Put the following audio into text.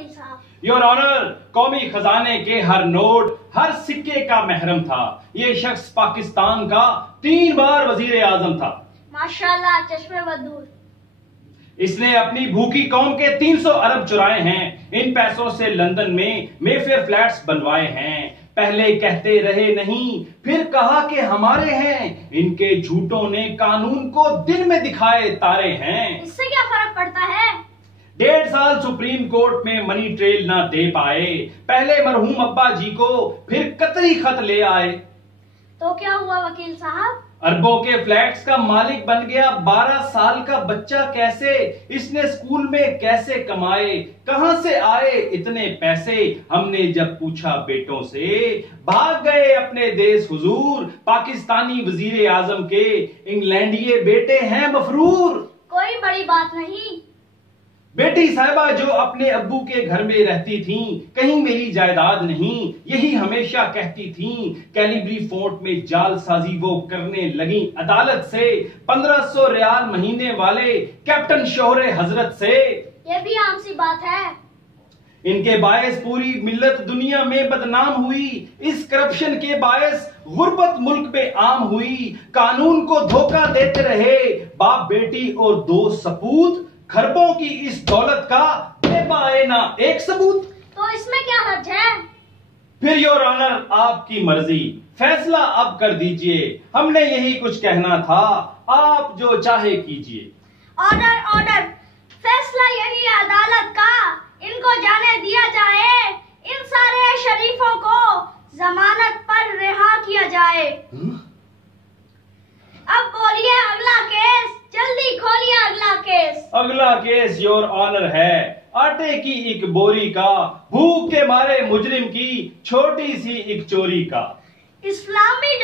वकील साहब। Your honour, कौमी खजाने के हर नोट, हर सिक्के का महरम था। ये शख्स पाकिस्तान का 3 बार वजीर आजम था। माशाल्लाह, चश्मे बदूर। इसने अपनी भूखी कौम के 300 अरब चुराए हैं। इन पैसों से लंदन में मेफेयर फ्लैट्स बनवाए हैं। पहले कहते रहे नहीं, फिर कहा कि हमारे हैं। इनके झूठों ने कानून को दिन में दिखाए तारे हैं। इससे क्या फर्क पड़ता है? 1.5 साल सुप्रीम कोर्ट में मनी ट्रेल ना दे पाए। पहले मरहूम अब्बा जी को, फिर कतरी खत ले आए। तो क्या हुआ वकील साहब? अरबों के फ्लैट्स का मालिक बन गया 12 साल का बच्चा कैसे? इसने स्कूल में कैसे कमाए? कहां से आए इतने पैसे? हमने जब पूछा बेटों से, भाग गए अपने देश हुजूर। पाकिस्तानी वजीर आजम के इंग्लैंडिये बेटे हैं मफरूर। कोई बड़ी बात नहीं। बेटी साहिबा जो अपने अब्बू के घर में रहती थीं, कहीं मेरी जायदाद नहीं, यही हमेशा कहती थीं। कैलिब्री फोर्ट में जालसाजी वो करने लगी अदालत से। 1500 रियाल महीने वाले कैप्टन शोहरे हजरत से। ये भी आम सी बात है। इनके बायस पूरी मिल्लत दुनिया में बदनाम हुई। इस करप्शन के बायस गुर्बत मुल्क में आम हुई। कानून को धोखा देते रहे बाप बेटी और 2 सपूत। खरबों की इस दौलत का दे पाए ना एक सबूत। तो इसमें क्या हर्ज है? फिर योर ऑनर आपकी मर्जी, फैसला अब कर दीजिए। हमने यही कुछ कहना था, आप जो चाहे कीजिए। ऑर्डर ऑर्डर, फैसला यही है अदालत का। इनको जाने दिया जाए। इन सारे शरीफों को जमानत पर रिहा किया जाए। अब बोलिए अगला केस, जल्दी खोलिए अगला केस। अगला केस योर ऑनर है आटे की एक बोरी का, भूख के मारे मुजरिम की छोटी सी एक चोरी का। इस्लामी